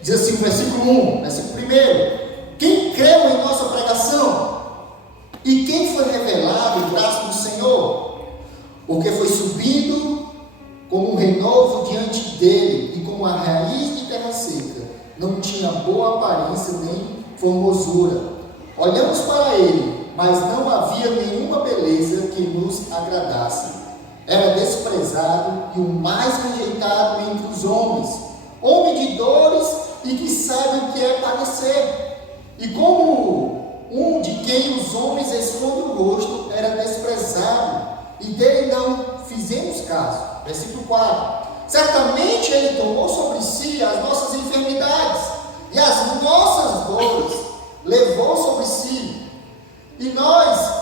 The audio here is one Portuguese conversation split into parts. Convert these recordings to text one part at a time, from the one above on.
Diz assim, versículo 1, versículo 1: quem creu em nossa pregação? E quem foi revelado o braço do Senhor? Porque foi subindo como um renovo diante dele, e como a raiz de terra seca, não tinha boa aparência nem formosura. Olhamos para ele, mas não havia nenhuma beleza que nos agradasse. Era desprezado e o mais rejeitado entre os homens, homem de dores e que sabe o que é padecer. E como um de quem os homens escondem o rosto, era desprezado, e dele não fizemos caso. Versículo 4: certamente ele tomou sobre si as nossas enfermidades e as nossas dores levou sobre si, e nós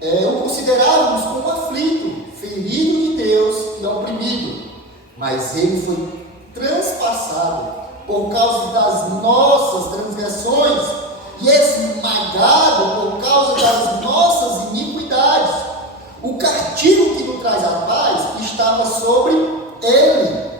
o considerávamos como aflito, ferido de Deus e oprimido. Mas ele foi transpassado por causa das nossas transgressões e esmagado por causa das nossas iniquidades. O castigo que nos traz a paz estava sobre ele.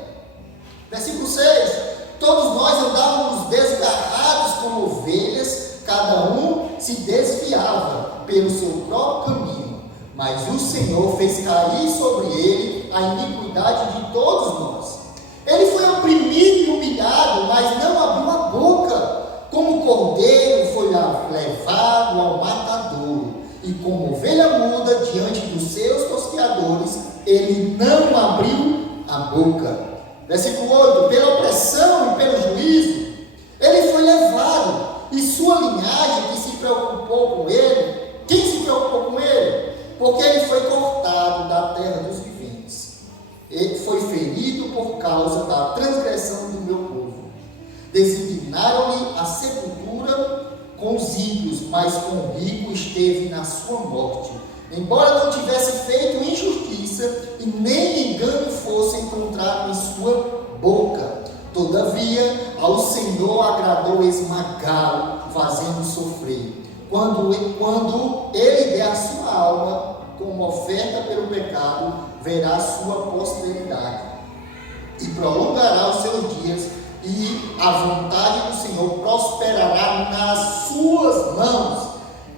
Versículo 6: todos nós andávamos desgarrados como ovelhas, cada um se desviava pelo seu próprio caminho, mas o Senhor fez cair sobre ele a iniquidade de todos nós. Ele foi oprimido e humilhado, mas não abriu a boca. Como cordeiro foi levado ao matadouro, e como ovelha muda diante dos seus tosqueadores, ele não abriu a boca. Versículo 8: pela opressão e pelo juízo ele foi levado, e sua linhagem que se preocupou com ele, quem se preocupou com ele? Porque ele foi cortado da terra dos viventes, ele foi ferido por causa da transgressão do meu povo. Designaram-lhe a sepultura com os ímpios, mas com o rico esteve na sua morte, embora não tivesse feito injustiça e nem engano fosse encontrado em sua boca. Todavia, ao Senhor agradou esmagá-lo, fazendo sofrer. Quando ele der a sua alma como oferta pelo pecado, verá sua posteridade e prolongará os seus dias, e a vontade do Senhor prosperará nas suas mãos.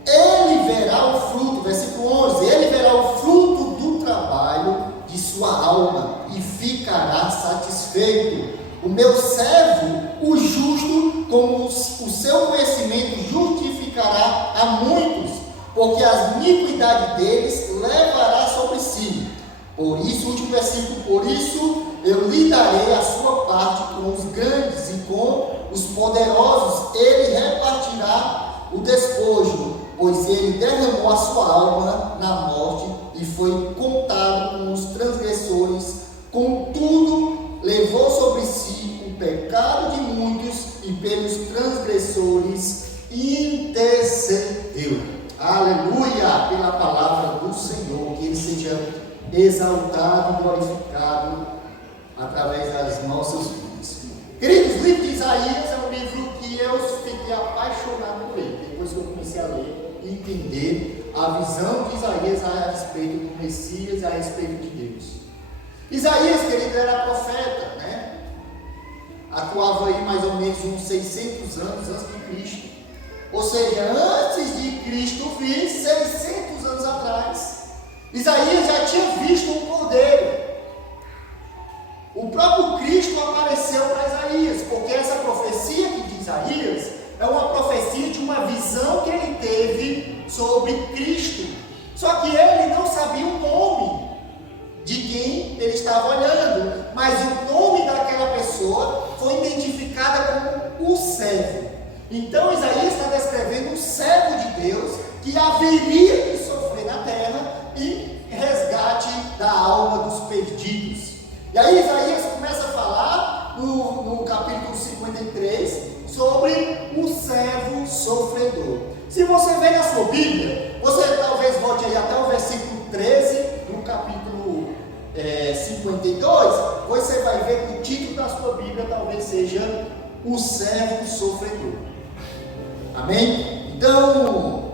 Ele verá o fruto, versículo 11, ele verá o fruto do trabalho de sua alma e ficará satisfeito. O meu servo, o justo, com o seu conhecimento justificará a muitos, porque a iniquidade deles levará sobre si. Por isso, último versículo: por isso eu lhe darei a sua parte com os grandes e com os poderosos, ele repartirá o despojo, pois ele derramou a sua alma na morte e foi contado com os transgressores. Contudo, levou sobre si o pecado de muitos e pelos transgressores intercedeu. Aleluia! Pela palavra do Senhor, que ele seja exaltado e glorificado através das nossas vidas. Queridos, o livro de Isaías é um livro que eu fiquei apaixonado por ele, depois que eu comecei a ler e entender a visão de Isaías a respeito do Messias, a respeito de Deus. Isaías, querido, era profeta, né? Atuava aí mais ou menos uns 600 anos antes de Cristo. Ou seja, antes de Cristo vir, 600 anos atrás, Isaías já tinha visto um cordeiro. O próprio Cristo apareceu para Isaías, porque essa profecia que de Isaías é uma profecia de uma visão que ele teve sobre Cristo. Só que ele não sabia o nome de quem ele estava olhando, mas o nome daquela pessoa foi identificada como o servo. Então Isaías está descrevendo um servo de Deus que haveria de sofrer na terra e resgate da alma dos perdidos. E aí Isaías começa a falar no capítulo 53 sobre o servo sofredor. Se você vê na sua Bíblia, você talvez volte aí até o versículo 13 do capítulo 52, você vai ver que o título da sua Bíblia talvez seja o servo sofredor. Amém? Então,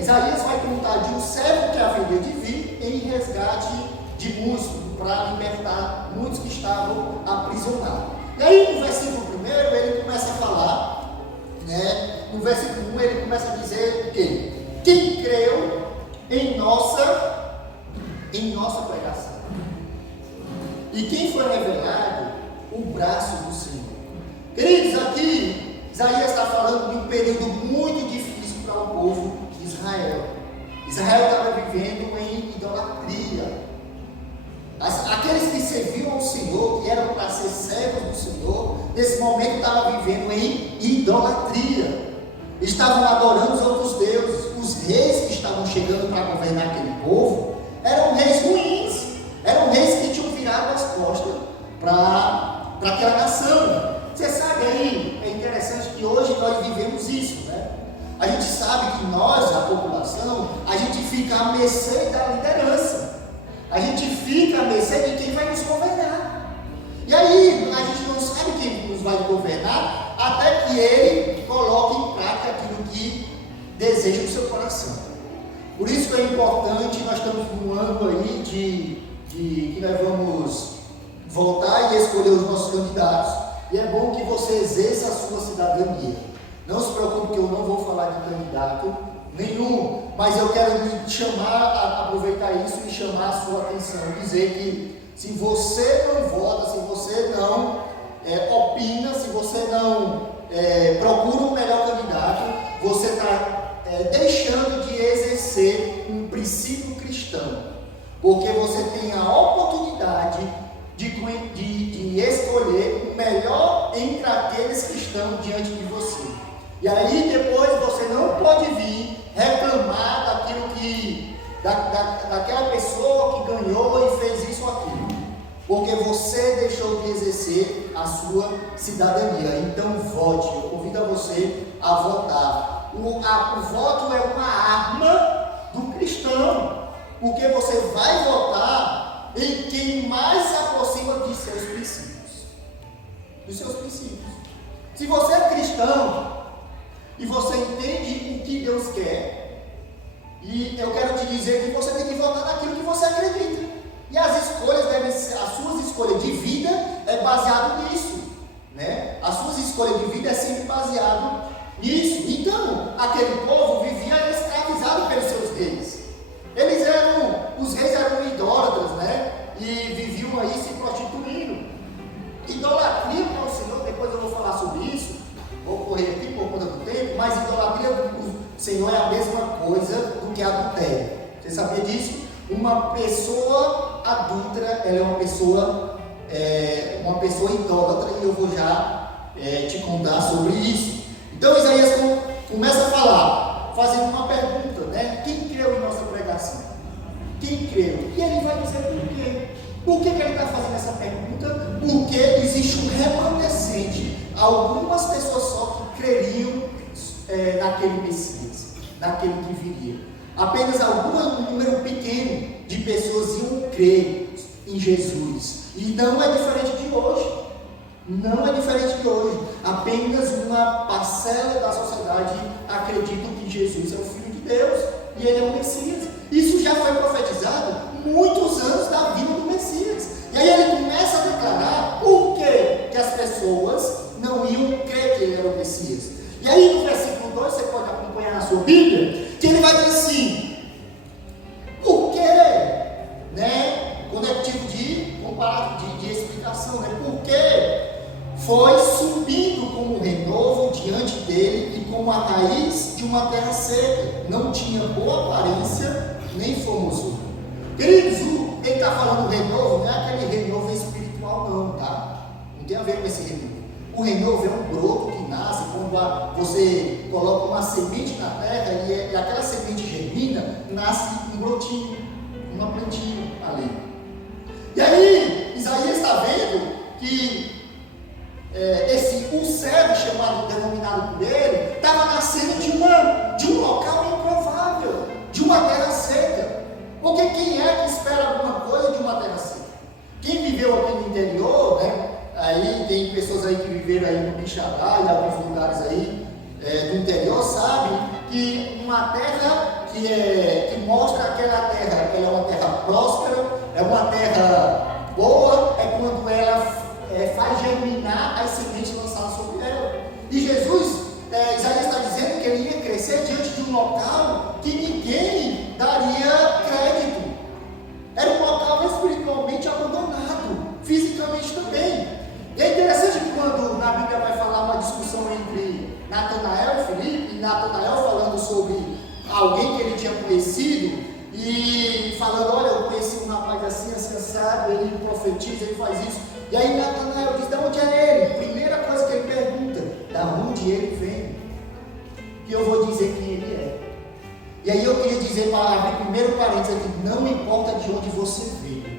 Isaías vai contar de um servo que haveria de vir em resgate de muitos, para libertar muitos que estavam aprisionados. faziam nada. E aí no versículo 1 ele começa a falar, né? No versículo 1 ele começa a dizer que quem creu em nossa pregação. E quem foi revelado? O braço do Senhor. Queridos, aqui Isaías está falando de um período muito difícil para o povo de Israel. Israel estava vivendo em idolatria. Aqueles que serviam ao Senhor, que eram para ser servos do Senhor, nesse momento estavam vivendo em idolatria. Estavam adorando os outros deuses. Os reis que estavam chegando para governar aquele povo eram reis ruins, eram reis que tinham virado as costas para aquela nação. Você sabe aí, é interessante que hoje nós vivemos isso, né? A gente sabe que nós, a população, a gente fica à mercê da liderança. A gente fica à mercê de quem vai nos governar. E aí, a gente não sabe quem nos vai governar até que ele coloque em prática aquilo que deseja o seu coração. Por isso é importante, nós estamos num ano aí de que nós vamos voltar e escolher os nossos candidatos. E é bom que você exerça a sua cidadania. Não se preocupe que eu não vou falar de candidato nenhum, mas eu quero lhe chamar a aproveitar isso e chamar a sua atenção, dizer que se você não vota, se você não opina, se você não procura um melhor candidato, você está deixando de exercer um princípio cristão, porque você tem a oportunidade de escolher o melhor entre aqueles que estão diante de você. E aí depois você não pode vir reclamar daquela pessoa que ganhou e fez isso ou aquilo, porque você deixou de exercer a sua cidadania. Então vote, eu convido a você a votar. O voto é uma arma do cristão, porque você vai votar em quem mais se aproxima de seus princípios. Dos seus princípios. Se você é cristão e você entende o que Deus quer, e eu quero te dizer que você tem que votar naquilo que você acredita. E as escolhas devem ser, as suas escolhas de vida é baseado nisso, né? As suas escolhas de vida é sempre baseado nisso. Então, aquele povo vivia escravizado pelos seus reis. Os reis eram idólatras, né? E viviam aí se prostituindo. Idolatria para o Senhor, depois eu vou falar sobre isso, vou correr aqui por conta do tempo, mas idolatria para o Senhor é a mesma coisa do que adultério. Você sabia disso? Uma pessoa adúltera, ela é uma pessoa idólatra, e eu vou já te contar sobre isso. Então Isaías começa a falar, fazendo uma pergunta, né? Quem creu em nossa pregação? Quem creu? E ele vai dizer por quê. Por que ele está fazendo essa pergunta? Porque existe um remanescente, algumas pessoas só que creriam naquele Messias, naquele que viria. Apenas um número pequeno de pessoas iam crer em Jesus. E não é diferente de hoje. Não é diferente de hoje. Apenas uma parcela da sociedade acredita que Jesus é o Filho de Deus e ele é o Messias. Isso já foi profetizado muitos anos da vida do Messias. E aí ele começa a declarar por que as pessoas não iam crer que ele era o Messias. E aí no versículo 2, você pode acompanhar na sua Bíblia, que ele vai dizer assim: por que, né? Conectivo de explicação, né? Porque foi subindo como renovo diante dele e como a raiz de uma terra seca, não tinha boa aparência nem formosura. Queridos, ele está falando renovo, não é aquele renovo espiritual não, tá? Não tem a ver com esse renovo. O renovo é um broto que nasce quando você coloca uma semente na terra e aquela semente germina, nasce um brotinho, uma plantinha ali. E aí, Isaías está vendo que o céu denominado por ele, estava nascendo de um local improvável, de uma terra seca. Porque quem é que espera alguma coisa de uma terra seca? Quem viveu aqui no interior, né? Aí tem pessoas aí que viveram aí no Bixará e alguns lugares aí do interior, sabem que uma terra que mostra aquela terra, ela é uma terra próspera, é uma terra boa, é quando ela faz entre Natanael e Filipe, e Natanael falando sobre alguém que ele tinha conhecido, e falando, olha, eu conheci um rapaz assim, assado, ele profetiza, ele faz isso. E aí Natanael diz, de onde é ele? Primeira coisa que ele pergunta, da onde ele vem? E eu vou dizer quem ele é. E aí eu queria dizer, para abrir primeiro parênteses aqui, não importa de onde você veio,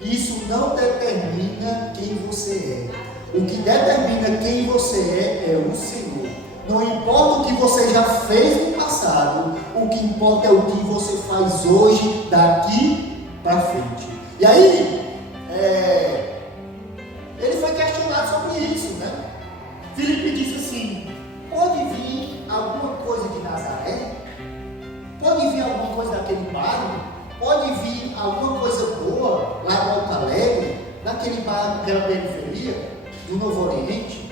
isso não determina quem você é. O que determina quem você é o Senhor. Não importa o que você já fez no passado, o que importa é o que você faz hoje, daqui para frente. E aí, ele foi questionado sobre isso, né? Filipe disse assim, pode vir alguma coisa de Nazaré? Pode vir alguma coisa daquele bairro? Pode vir alguma coisa boa lá no Alto Alegre, naquele bairro, naquela periferia do Novo Oriente?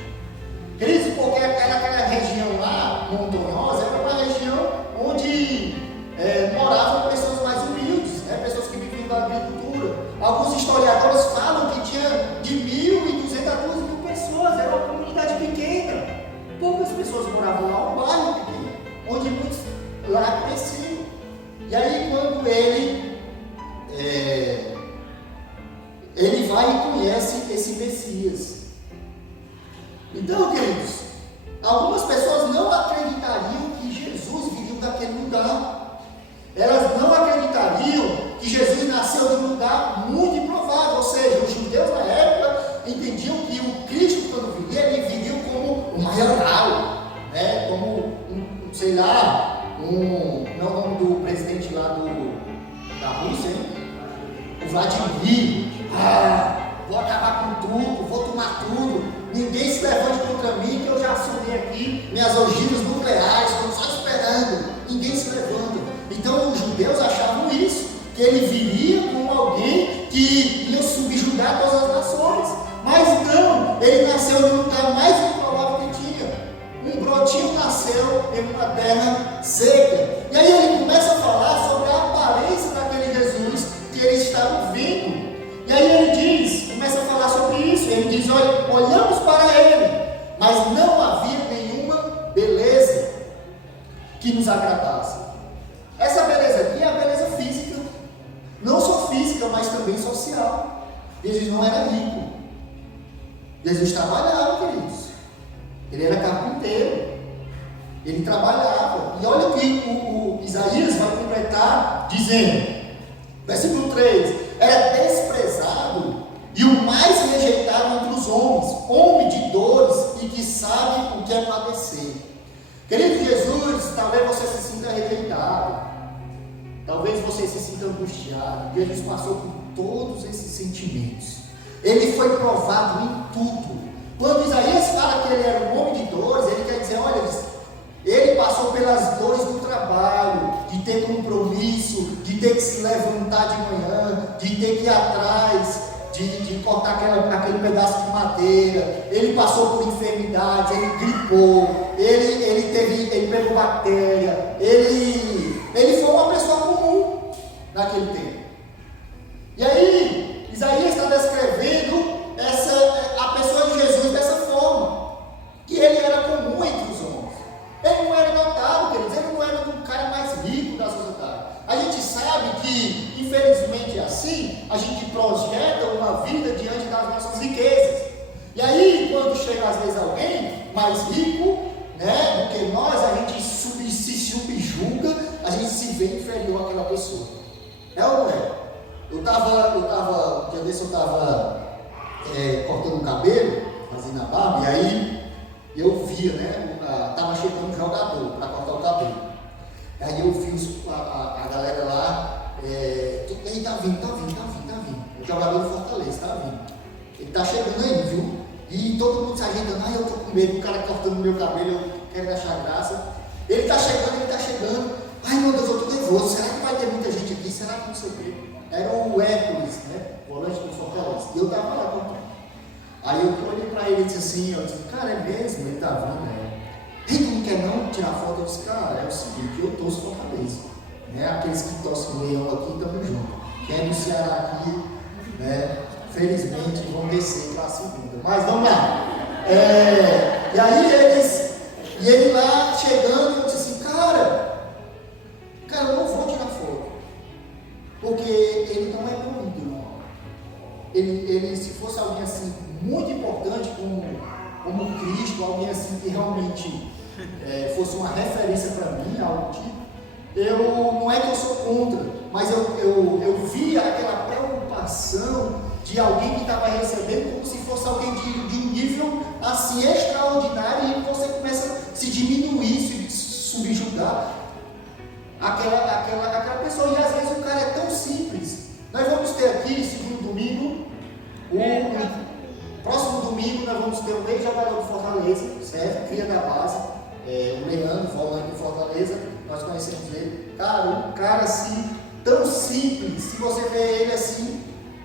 Queridos, porque aquela região lá, montanhosa, era uma região onde moravam pessoas mais humildes, né? Pessoas que viviam da agricultura. Alguns historiadores falam que tinha de 1.200 a 2.000 pessoas, era uma comunidade pequena. Poucas pessoas moravam lá, um bairro pequeno, onde muitos lá conheciam. E aí quando ele vai e conhece esse Messias. Então, queridos, algumas pessoas não acreditariam que Jesus viria daquele lugar. Elas não acreditariam que Jesus nasceu de um lugar muito improvável. Ou seja, os judeus na época entendiam que o Cristo, quando viria, ele viria como um maioral, né? Como sei lá, não é o nome do presidente lá da Rússia, hein? O Vladimir. Vou acabar com tudo, vou tomar tudo. Ninguém se levante contra mim, que eu já assumi aqui minhas ogivas nucleares, estou só esperando. Ninguém se levanta. Então os judeus achavam isso, que ele viria como alguém que ia subjugar todas as nações. Mas não, ele nasceu no lugar mais improvável que tinha. Um brotinho nasceu em uma terra seca. E aí ele começa a falar sobre a aparência daquele Jesus que eles estavam vendo. E aí ele começa a falar sobre isso. Ele diz, olha, olhamos para ele, mas não havia nenhuma beleza que nos agradasse. Essa beleza aqui é a beleza física. Não só física, mas também social. Jesus não era rico. Jesus trabalhava, queridos. Ele era carpinteiro. Ele trabalhava. E olha o que o Isaías vai completar dizendo, versículo 3: era desprezado e o mais rejeitado entre os homens, homem de dores e que sabe o que é padecer. Querido Jesus, talvez você se sinta rejeitado, talvez você se sinta angustiado. Jesus passou por todos esses sentimentos. Ele foi provado em tudo. Quando Isaías fala que ele era um homem de dores, ele quer dizer, olha, ele passou pelas dores do trabalho, de ter compromisso, de ter que se levantar de manhã, de ter que ir atrás, de cortar aquele pedaço de madeira. Ele passou por enfermidades, ele gripou, ele pegou bactéria, ele foi uma pessoa comum naquele tempo. E aí, Isaías está descrevendo a pessoa de Jesus dessa forma, que ele era comum entre os homens. Ele não era notado, queridos, ele não era o cara mais rico da sociedade. A gente sabe que, infelizmente é assim, a gente projeta uma vida diante das nossas riquezas. E aí, quando chega às vezes alguém mais rico, né, do que nós, a gente se subjuga, a gente se vê inferior àquela pessoa. É ou não é? Um dia desse eu estava cortando o cabelo, fazendo a barba, e aí eu via, né, estava chegando um jogador para cortar o cabelo. Aí eu vi a galera lá, ele tá vindo. O jogador do Fortaleza está vindo. Ele está chegando aí, viu? E todo mundo se ajeitando, eu estou com medo, o cara cortando o meu cabelo, eu quero achar graça. Ele está chegando. Ai meu Deus, eu estou nervoso, será que vai ter muita gente aqui? Será que não sei o quê? Era o Hércules, né? Volante do Fortaleza. E eu estava lá contando. Aí eu olhei para ele e disse assim, eu disse, cara, é mesmo? Ele está vindo, né? Ei, tu não quer não tirar foto? Eu disse, cara, é o seguinte, eu torço Fortaleza. Né? Aqueles que torcem o Leão aqui, estamos juntos. Quem é do Ceará aqui, né? Felizmente vão descer para a segunda. Mas vamos lá. E aí eles E ele lá chegando, eu disse assim, cara, eu não vou tirar foto. Porque ele não é meu ídolo. Ele, se fosse alguém assim, muito importante como Cristo, alguém assim que realmente fosse uma referência para mim, algo tipo, não é que eu sou contra, mas eu via aquela preocupação de alguém que estava recebendo como se fosse alguém de um nível assim extraordinário, e você começa a se diminuir, se subjugar aquela pessoa. E às vezes o cara é tão simples. Nós vamos ter aqui, segundo domingo, próximo domingo nós vamos ter um ex-jogador de Fortaleza, certo? Cria da base, o Leandro, volante de Fortaleza, nós conhecemos ele. Cara, um cara assim, tão simples, se você vê ele assim,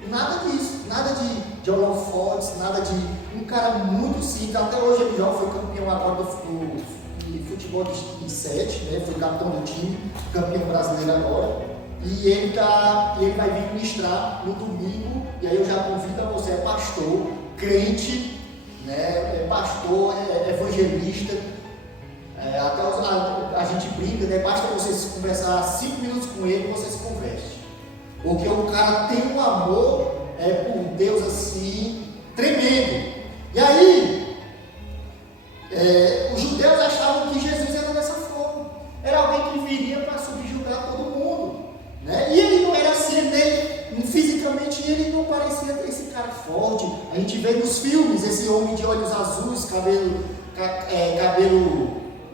nada disso, nada de holofotes, nada de... Um cara muito simples, até hoje ele já foi campeão agora do futebol de 7, né? Foi capitão do time, campeão brasileiro agora. E ele vai vir ministrar no domingo, e aí eu já convido a você, é pastor, crente, né? É pastor, é evangelista, até a gente brinca, né? Basta você conversar 5 minutos com ele e você se converte. Porque o cara tem um amor por Deus assim, tremendo. E aí, os judeus achavam que Jesus era dessa forma. Era alguém que viria para subjugar todo mundo, né? E ele não era assim, né? Fisicamente ele não parecia ter esse cara forte. A gente vê nos filmes esse homem de olhos azuis, cabelo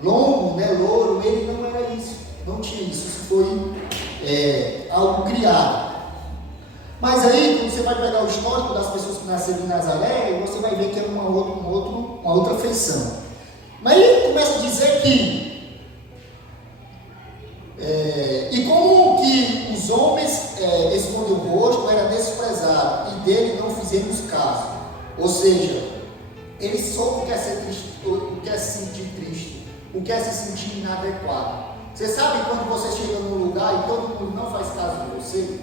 longo, né? Louro. Ele não era isso, não tinha isso. Isso foi algo criado. Mas aí, quando você vai pegar o histórico das pessoas que nasceram em Nazaré, você vai ver que é uma outra feição. Mas ele começa a dizer que e como que os homens escondem o rosto, era desprezado, e dele não fizemos caso. Ou seja, ele soube o que é ser triste, o que é se sentir triste, o que é se sentir inadequado. Você sabe quando você chega num lugar e todo mundo não faz caso de você?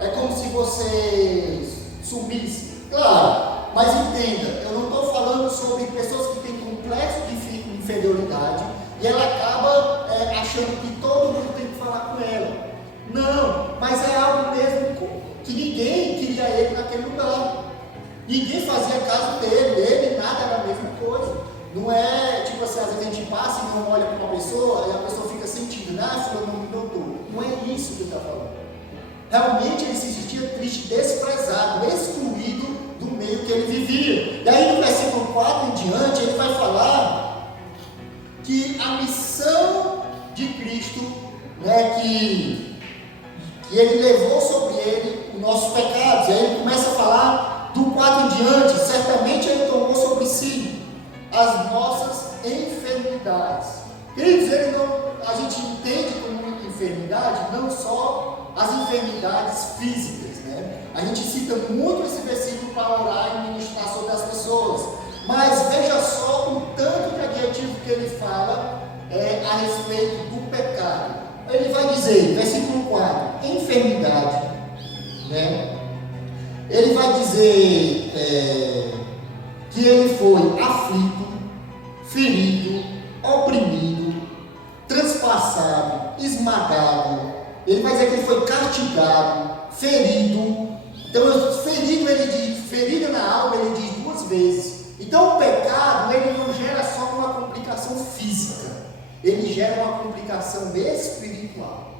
É como se você sumisse. Claro, mas entenda, eu não estou falando sobre pessoas que têm complexo de inferioridade e ela acaba achando que todo mundo tem que falar com ela. Não, mas é algo mesmo que ninguém queria ele naquele lugar. Ninguém fazia caso dele, nada era a mesma coisa. Não é tipo assim, às vezes a gente passa e não olha para uma pessoa e a pessoa fica sentindo, fulano não me notou. Não é isso que ele está falando. Realmente ele se sentia triste, desprezado, excluído do meio que ele vivia. E aí no versículo 4 em diante, ele vai falar que a missão de Cristo, né, que ele levou sobre ele os nossos pecados. E aí ele começa a falar do 4 em diante, certamente ele tomou sobre si as nossas enfermidades. Queridos, a gente entende como enfermidade não só as enfermidades físicas, né? A gente cita muito esse versículo para orar e ministrar sobre as pessoas, mas veja só o tanto de adjetivo que ele fala a respeito do pecado. Ele vai dizer, versículo 4, enfermidade, né? Ele vai dizer que ele foi aflito, ferido, oprimido, transpassado, esmagado. Ele vai dizer que ele foi castigado, ferido. Então, ferido na alma, ele diz 2 vezes. Então, o pecado, ele não gera só uma complicação física, ele gera uma complicação espiritual.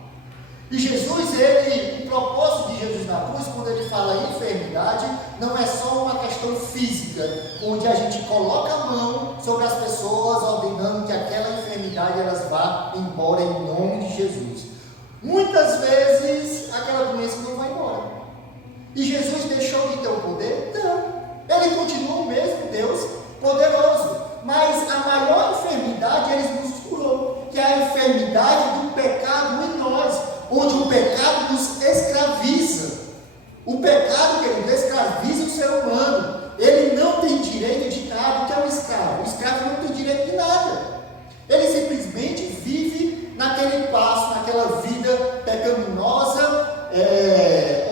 E Jesus, o propósito de Jesus na cruz, quando ele fala em enfermidade, não é só uma questão física, onde a gente coloca a mão sobre as pessoas, ordenando que aquela enfermidade elas vá embora em nome de Jesus. Muitas vezes aquela doença não vai embora. E Jesus deixou de ter o poder? Não. Ele continua o mesmo Deus poderoso. Mas a maior enfermidade ele nos curou, que é a enfermidade do pecado em nós, onde o pecado nos escraviza. O pecado, querido, escraviza o ser humano. Ele não tem direito de nada. O que é um escravo? O escravo não tem direito de nada. Ele simplesmente vive naquele passo, naquela vida pecaminosa,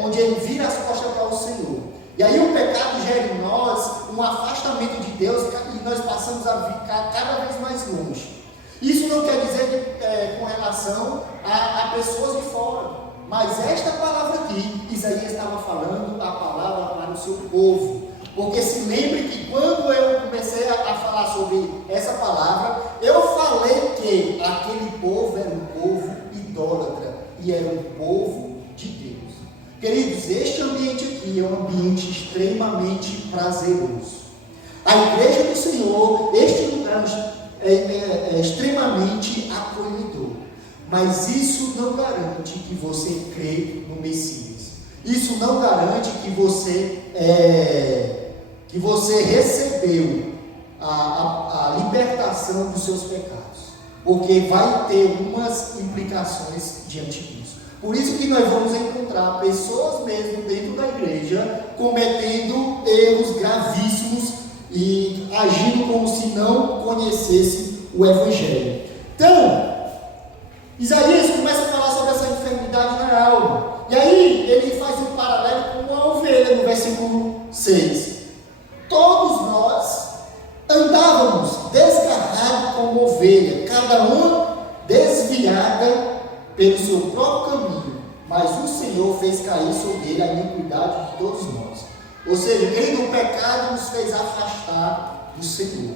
onde ele vira as costas para o Senhor. E aí o pecado gera em nós no afastamento de Deus e nós passamos a ficar cada vez mais longe. Isso não quer dizer com relação a pessoas de fora, mas esta palavra aqui, Isaías estava falando a palavra para o seu povo. Porque se lembre que quando eu comecei a falar sobre essa palavra, eu falei que aquele povo era um povo idólatra e era um povo de Deus. Queridos, este ambiente aqui é um ambiente extremamente prazeroso. A igreja do Senhor, este lugar é extremamente acolhedor. Mas isso não garante que você crê no Messias. Isso não garante que você recebeu a libertação dos seus pecados. Porque vai ter umas implicações diante disso. Por isso que nós vamos encontrar pessoas mesmo dentro da igreja cometendo erros gravíssimos e agindo como se não conhecesse o Evangelho. Então, Isaías começa a falar sobre essa enfermidade na alma. E aí ele faz um paralelo com uma ovelha no versículo 6. Todos nós andávamos desgarrados como ovelha, cada uma desviada pelo seu próprio caminho, mas o Senhor fez cair sobre ele a iniquidade de todos nós. Ou seja, querido, o pecado nos fez afastar do Senhor.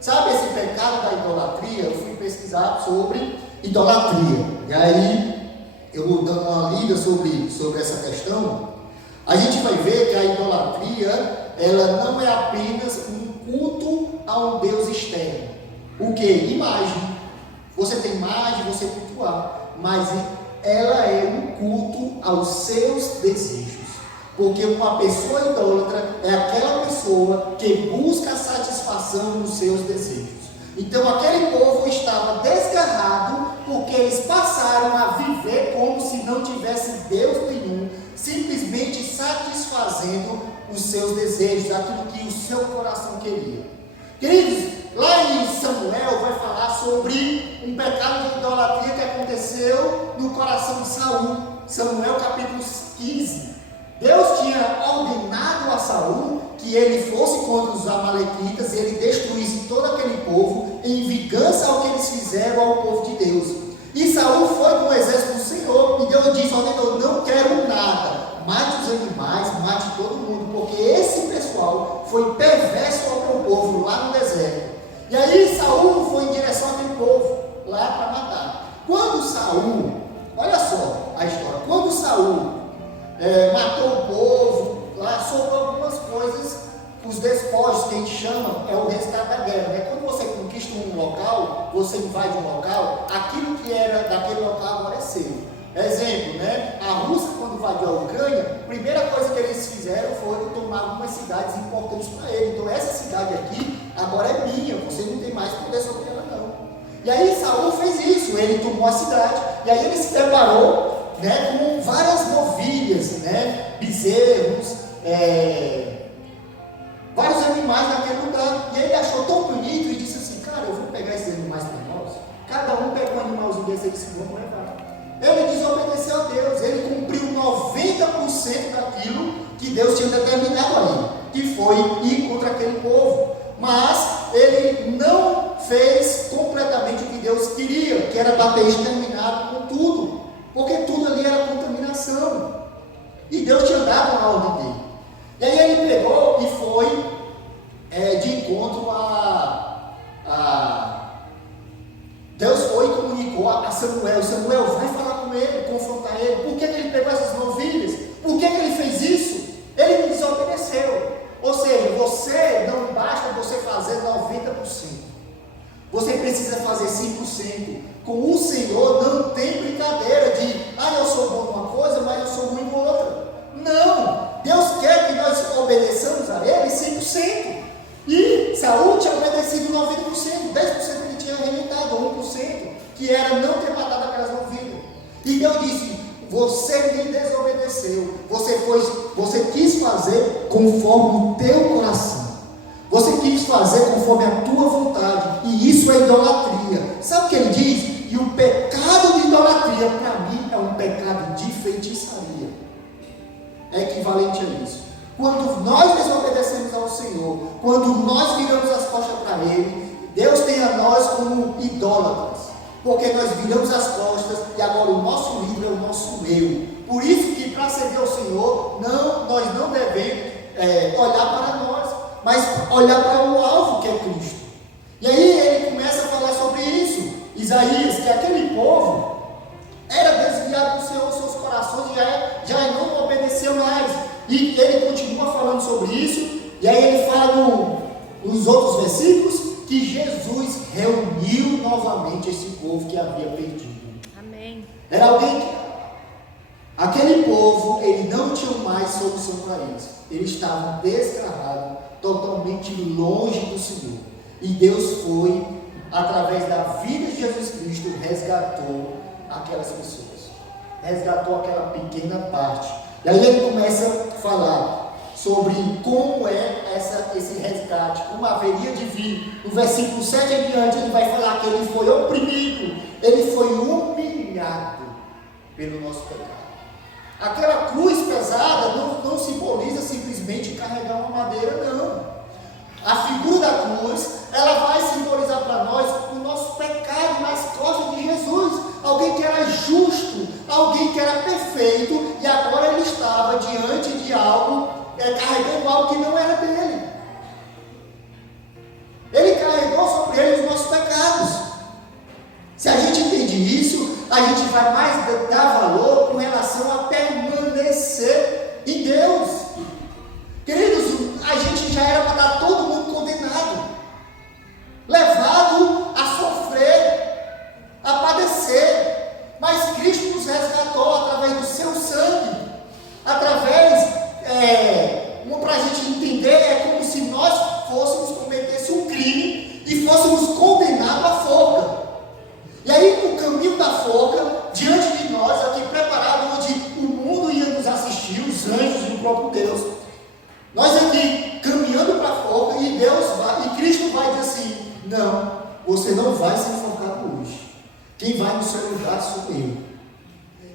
Sabe esse pecado da idolatria? Eu fui pesquisar sobre idolatria. E aí, eu dando uma lida sobre essa questão, a gente vai ver que a idolatria, ela não é apenas um culto a um Deus externo. O que? Imagem. Você tem imagem, você cultuar, mas ela é um culto aos seus desejos. Porque uma pessoa idólatra é aquela pessoa que busca a satisfação dos seus desejos. Então aquele povo estava desgarrado porque eles passaram a viver como se não tivesse Deus nenhum, simplesmente satisfazendo os seus desejos, aquilo que o seu coração queria. Queridos, lá em Samuel vai falar sobre um pecado de idolatria que aconteceu no coração de Saul. Samuel capítulo 15. Deus tinha ordenado a Saul que ele fosse contra os amalequitas e ele destruísse todo aquele povo em vingança ao que eles fizeram ao povo de Deus. E Saul foi com o exército do Senhor e Deus disse: ordenou, não quero nada, mate os animais, mate todo mundo, porque esse pessoal foi perverso ao meu povo lá no deserto. E aí Saul foi em direção àquele povo lá para matar. Quando Saul, olha só a história, quando Saul matou o povo, lá sobrou algumas coisas, os despojos que a gente chama, é o resgate da guerra, né? Quando você conquista um local, você invade um local, aquilo que era daquele local agora é seu. Exemplo, né? A Rússia, quando invadiu a Ucrânia, a primeira coisa que eles fizeram foi tomar algumas cidades importantes para ele. Então essa cidade aqui agora é minha, você não tem mais poder sobre ela não. E aí Saul fez isso, ele tomou a cidade, e aí ele se preparou, né, com várias novilhas, né, bezerros, vários animais naquele lugar. E ele achou tão bonito e disse assim: cara, eu vou pegar esses animais para nós. Cada um pega um animalzinho desse e disse: vamos levar. Ele desobedeceu a Deus, ele cumpriu 90% daquilo que Deus tinha determinado a ele, que foi ir contra aquele povo. Mas ele não fez completamente o que Deus queria, que era bater exterminado com tudo, porque tudo ali era contaminação, e Deus tinha dado uma ordem dele. E aí ele pegou e foi de encontro Deus foi e comunicou a Samuel: Samuel, vai falar com ele, confrontar ele. Por que ele pegou essas novilhas? Por que ele fez isso? Ele me desobedeceu. Ou seja, não basta você fazer 90%, você precisa fazer 100%. Com o Senhor não tem brincadeira de: eu sou bom numa coisa, mas eu sou ruim em outra. Não, Deus quer que nós obedeçamos a Ele 100%. E Saul tinha obedecido 90%, 10% ele tinha rejeitado, 1%, que era não ter matado aquelas novilhas. E Deus disse: você me desobedeceu, você quis fazer conforme o teu coração, você quis fazer conforme a tua vontade, e isso é idolatria. Sabe o que ele diz? E o pecado de idolatria, para mim, é um pecado de feitiçaria. É equivalente a isso. Quando nós desobedecemos ao Senhor, a Ele, Deus tem a nós como idólatras, porque nós viramos as costas e agora o nosso líder é o nosso eu. Por isso que para servir ao Senhor, nós não devemos olhar para nós, mas olhar para o alvo que é Cristo. E aí ele começa a falar sobre isso. Isaías, que aquele povo era desviado do Senhor, seus corações já não obedeciam mais. E ele continua falando sobre isso. E aí ele fala nos outros versículos que Jesus reuniu novamente esse povo que havia perdido. Amém. Era alguém que aquele povo, ele não tinha mais solução para eles. Eles estavam desgarrados, totalmente longe do Senhor. E Deus foi, através da vida de Jesus Cristo, resgatou aquelas pessoas. Resgatou aquela pequena parte. E aí ele começa a falar sobre como é esse resgate, como haveria de vir. No versículo 7 em diante, ele vai falar que ele foi oprimido, ele foi humilhado pelo nosso pecado. Aquela cruz pesada não simboliza simplesmente carregar uma madeira, não. A figura da cruz, ela vai simbolizar para nós o nosso pecado nas costas de Jesus. Alguém que era justo, alguém que era perfeito, e agora ele estava diante de algo, carregando algo que não era dele. Ele carregou sobre ele os nossos pecados. Se a gente entende isso, a gente vai mais dar valor com relação a permanecer em Deus. Queridos, a gente já era para estar todo mundo condenado, levado a sofrer, a padecer, mas Cristo nos resgatou através do seu sangue, para a gente entender, é como se nós fôssemos cometer um crime e fôssemos condenados à forca. E aí, o caminho da forca, diante de nós, aqui preparado, onde o mundo ia nos assistir, os anjos e o próprio Deus. Nós aqui, caminhando para a forca, e Cristo vai dizer assim: não, você não vai ser enforcado hoje. Quem vai no seu lugar sou eu.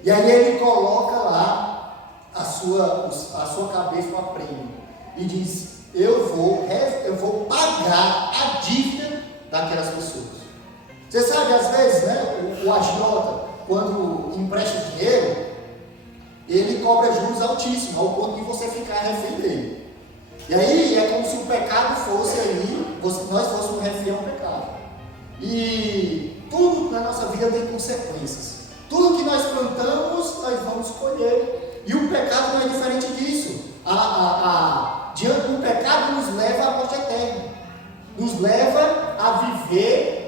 E aí ele coloca lá a sua cabeça no prêmio e diz: eu vou pagar a dívida daquelas pessoas. Você sabe, às vezes, né, o agiota, quando empresta dinheiro, ele cobra juros altíssimos, ao ponto de você ficar refém dele. E aí é como se o pecado fosse aí, nós fôssemos refém ao pecado. E tudo na nossa vida tem consequências. Tudo que nós plantamos, nós vamos colher. E o pecado não é diferente disso. Diante do pecado nos leva à morte eterna. Nos leva a viver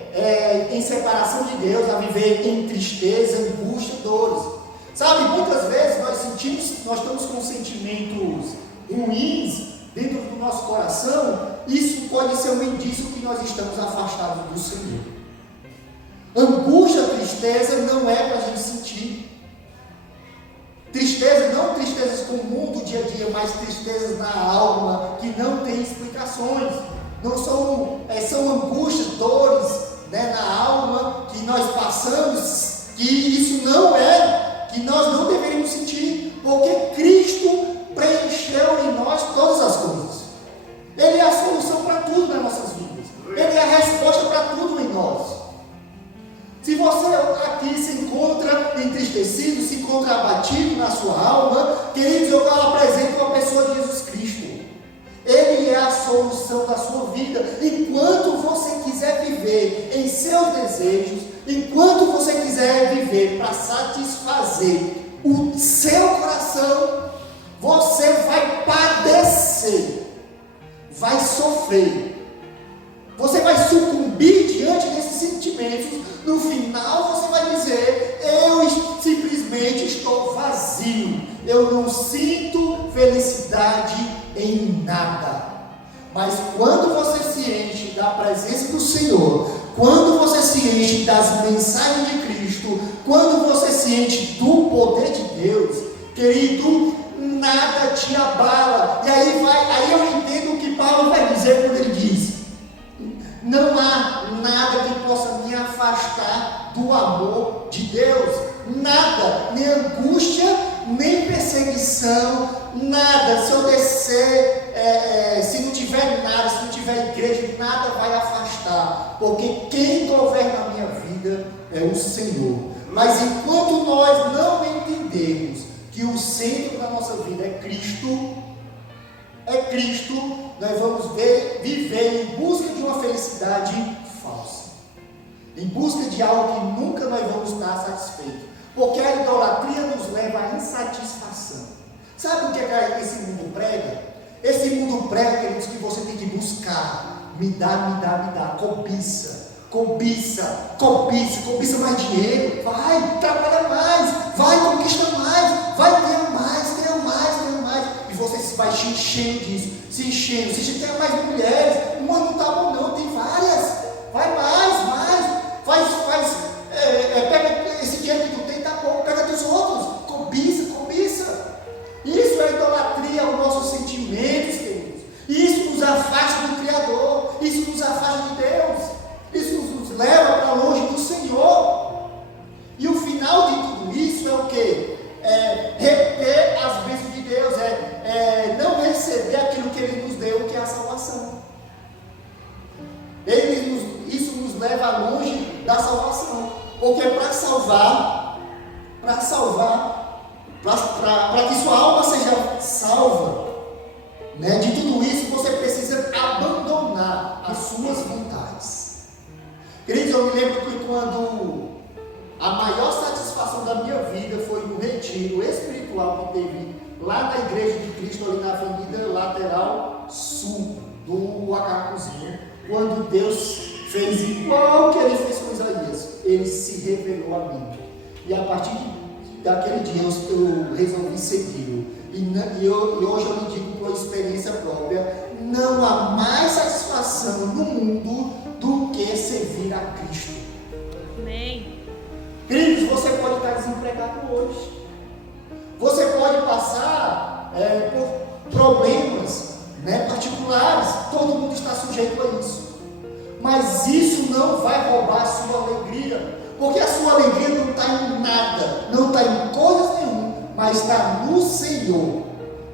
em separação de Deus, a viver em tristeza, angústia, dores. Sabe, muitas vezes nós estamos com sentimentos ruins dentro do nosso coração. Isso pode ser um indício que nós estamos afastados do Senhor. Angústia, tristeza não é para a gente sentir. Tristeza, não tristezas comum do dia a dia, mas tristezas na alma que não tem explicações. Não são angústias, dores, né, na alma que nós passamos, que isso não é, que nós não deveríamos sentir, porque Cristo preencheu em nós todas as coisas. Ele é a solução para tudo nas nossas vidas. Ele é a resposta para tudo em nós. Se você aqui se encontra entristecido, se encontra abatido na sua alma, queridos, eu apresento a pessoa de Jesus Cristo. Ele é a solução da sua vida. Enquanto você quiser viver em seus desejos, enquanto você quiser viver para satisfazer o seu coração, você vai padecer, vai sofrer, você vai sucumbir diante desses sentimentos. No final você vai dizer: eu simplesmente estou vazio, eu não sinto felicidade em nada. Mas quando você se enche da presença do Senhor, quando você se enche das mensagens de Cristo, quando você se enche do poder de Deus, querido, nada te abala. E aí eu entendo o que Paulo vai dizer quando ele diz: não há nada que possa me afastar do amor de Deus. Nada, nem angústia, nem perseguição, nada. Se eu descer, se não tiver nada, se não tiver igreja, nada vai afastar é o Senhor. Mas enquanto nós não entendermos que o centro da nossa vida é Cristo, nós vamos viver em busca de uma felicidade falsa, em busca de algo que nunca nós vamos estar satisfeitos, porque a idolatria nos leva à insatisfação. Sabe o que esse mundo prega? Esse mundo prega, queridos, que você tem que buscar, me dá, cobiça mais dinheiro, vai, trabalha mais, vai, conquista mais, vai, ganha mais, e você vai se enchendo disso, se tem mais mulheres, o mundo não está bom não, tem várias, vai mais, pega esse dinheiro que tu tem, tá bom, pega dos outros, cobiça, isso é idolatria aos nossos sentimentos, queridos, e isso nos afasta do Criador, isso nos afasta de Deus, isso nos leva para longe do Senhor, e o final de tudo isso é o que? Reter as bênçãos de Deus, não receber aquilo que Ele nos deu, que é a salvação. Isso nos leva longe da salvação, porque para que sua alma seja salva, né, de tudo isso você precisa abandonar as suas vontades. Queridos, eu me lembro que quando a maior satisfação da minha vida foi no retiro espiritual que teve lá na Igreja de Cristo, ali na Avenida Lateral Sul do Acacuzinho, quando Deus fez igual que Ele fez com Isaías, Ele se revelou a mim, e a partir daquele dia eu resolvi segui-lo, e hoje eu lhe digo por experiência própria, não há mais satisfação no mundo do que servir a Cristo. Amém. Queridos, você pode estar desempregado hoje, você pode passar por problemas, né, particulares, todo mundo está sujeito a isso, mas isso não vai roubar a sua alegria, porque a sua alegria não está em nada, não está em coisas nenhuma, mas está no Senhor,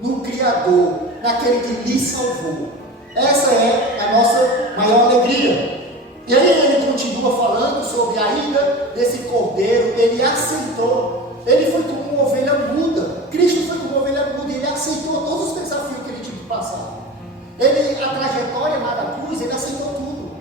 no Criador, naquele que lhe salvou. Essa é a nossa maior alegria. E aí ele continua falando sobre a ida desse cordeiro. Ele aceitou, ele foi como uma ovelha muda, Cristo foi como uma ovelha muda, e ele aceitou todos os desafios que ele tinha que passar. A trajetória lá da cruz, ele aceitou tudo,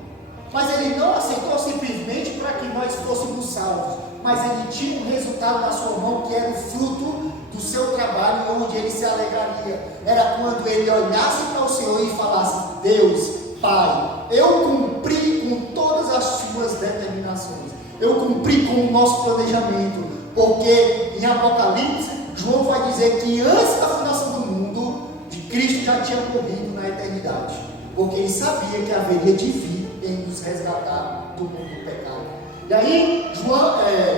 mas ele não aceitou simplesmente para que nós fôssemos salvos, mas ele tinha um resultado na sua mão, que era o fruto do seu trabalho, onde ele se alegraria. Era quando ele olhasse para o Senhor e falasse: Deus, Pai, eu cumpri com todas as suas determinações, eu cumpri com o nosso planejamento, porque em Apocalipse, João vai dizer que antes da fundação do mundo, de Cristo já tinha morrido na eternidade, porque ele sabia que haveria de vir em nos resgatar do mundo do pecado. E aí,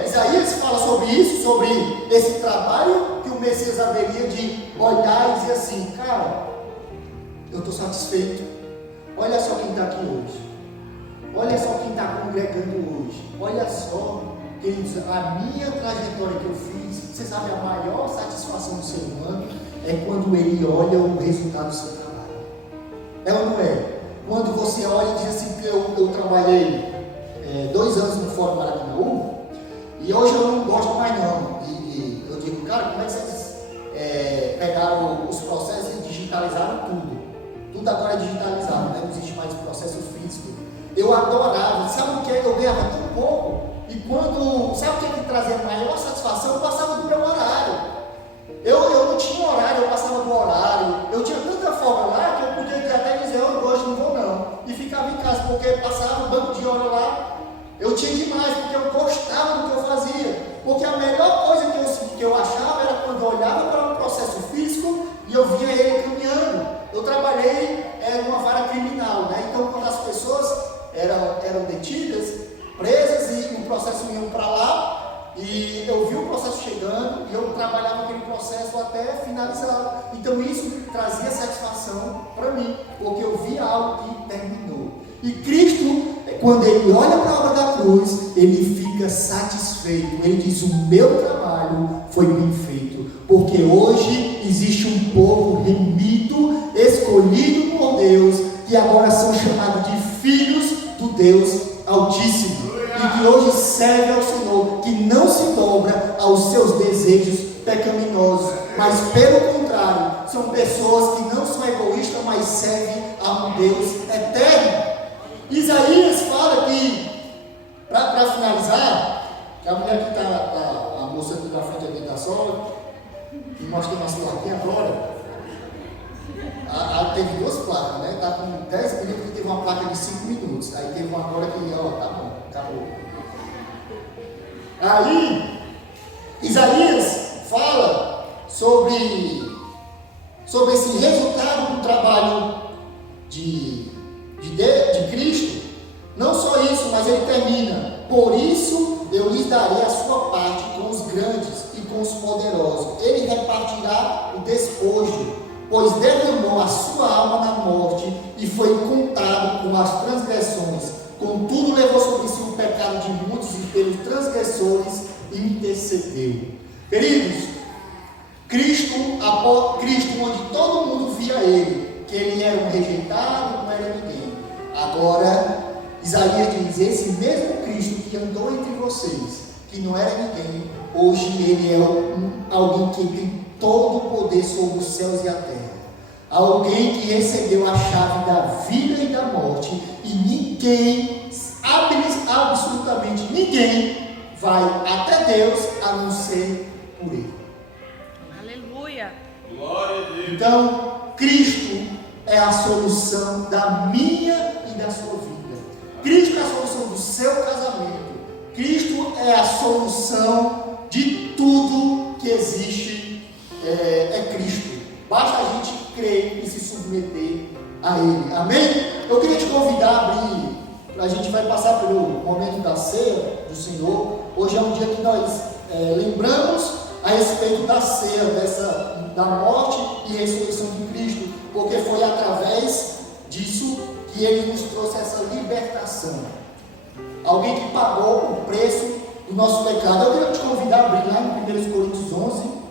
Isaías fala sobre isso, sobre esse trabalho que o Messias haveria de olhar e dizer assim: cara, eu estou satisfeito, olha só quem está aqui hoje, olha só quem está congregando hoje, olha só, queridos, a minha trajetória que eu fiz. Você sabe, a maior satisfação do ser humano é quando ele olha o resultado do seu trabalho. É ou não é? Quando você olha e diz assim: eu trabalhei 2 anos no Fórum Maracanã, e hoje eu não gosto mais não. E eu digo: cara, como é que vocês pegaram os processos e digitalizaram tudo? Tudo agora é digitalizado, né? Não existe mais processo físico. Eu adorava, sabe o que? Eu ganhava tão pouco, e sabe o que me trazia a maior satisfação? Eu passava do meu horário. Eu não tinha horário, eu passava do horário, eu tinha tanta folga lá que eu podia até dizer: eu hoje não vou não, e ficava em casa, porque passava um banco de hora lá, eu tinha demais, porque eu gostava do que eu fazia, porque a melhor coisa que eu achava era quando eu olhava para um processo físico e eu via ele caminhando. Eu trabalhei numa vara criminal, né? Então quando as pessoas eram detidas, presas, e o processo iam para lá, e eu vi o processo chegando, e eu trabalhava aquele processo até finalizar. Então isso trazia satisfação para mim, porque eu vi algo que terminou. E Cristo, quando Ele olha para a obra da cruz, Ele fica satisfeito. Ele diz: o meu trabalho foi bem feito, porque hoje existe um povo remido, escolhido por Deus, que agora são chamados de filhos do Deus Altíssimo, e que hoje serve ao Senhor, que não se dobra aos seus desejos pecaminosos, mas pelo contrário, são pessoas que não são egoístas, mas servem a um Deus eterno. Isaías fala que, para finalizar, que a mulher que está, a moça aqui na frente aqui está só, que mostra umas plaquinhas agora. Teve duas placas, né? Está com 10 minutos e teve uma placa de 5 minutos. Aí teve uma agora que, ó, tá bom, acabou. Aí, Isaías fala sobre esse resultado do trabalho de Cristo. Não só isso, mas ele termina: por isso eu lhes darei a sua parte com os grandes e com os poderosos. Ele repartirá o despojo, pois derramou a sua alma na morte e foi contado com as transgressões. Contudo, levou sobre si o pecado de muitos e pelos transgressores intercedeu. Queridos, Cristo, onde todo mundo via ele, que ele era um rejeitado, não era ninguém. Agora, Isaías diz: esse mesmo Cristo que andou entre vocês, que não era ninguém, hoje ele é alguém que tem todo o poder sobre os céus e a terra. Alguém que recebeu a chave da vida e da morte, e ninguém, absolutamente ninguém, vai até Deus a não ser por ele. Aleluia. Glória a Deus. Então, Cristo é a solução da minha e da sua vida. Cristo é a solução do seu casamento. Cristo é a solução de tudo que existe. É Cristo. Basta a gente crer e se submeter a Ele. Amém? Eu queria te convidar a abrir. A gente vai passar pelo momento da ceia do Senhor. Hoje é um dia que nós lembramos a respeito da ceia, da morte e ressurreição de Cristo, porque foi através disso que Ele nos trouxe essa libertação. Alguém que pagou o preço do nosso pecado. Eu queria te convidar a abrir lá em 1 Coríntios 11.